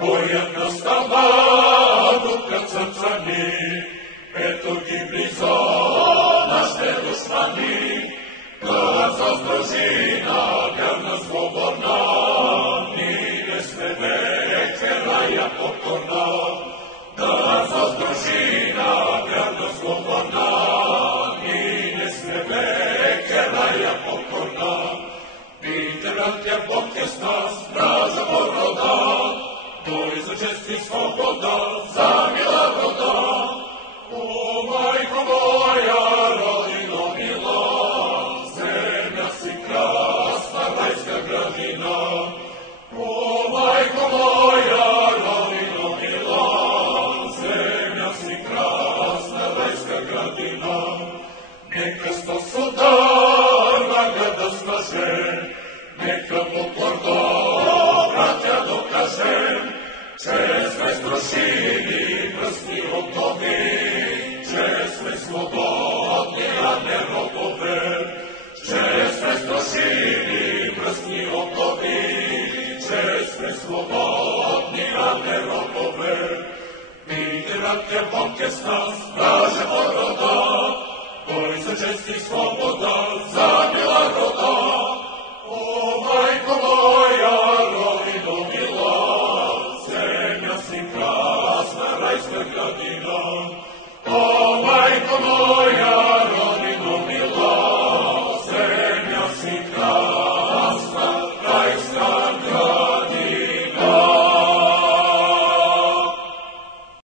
Поят на става, докато сърца ни, ето ги близо, нашите душмани, да с дружина, вярна, свободна, ние сме вече рая покорна. Да с дружина, вярна, свободна, ние сме вече рая покорна. Видите, братя, Бог е с нас, бража рода, той за чест и свобода, за мила рода. О, майко моя, родино мила, земя си красна, райска градина. О, майко моя, родино мила, земя си красна, райска градина. Нека с удар награда смаже, нека покорно, братя, докажем, че сме струшили връзки окови, че сме свободни, а не робове. Че сме струшили връзки окови, че сме свободни, а не робове. Видите, братя, Бог е с нас, бража рода, той за чест и свобода,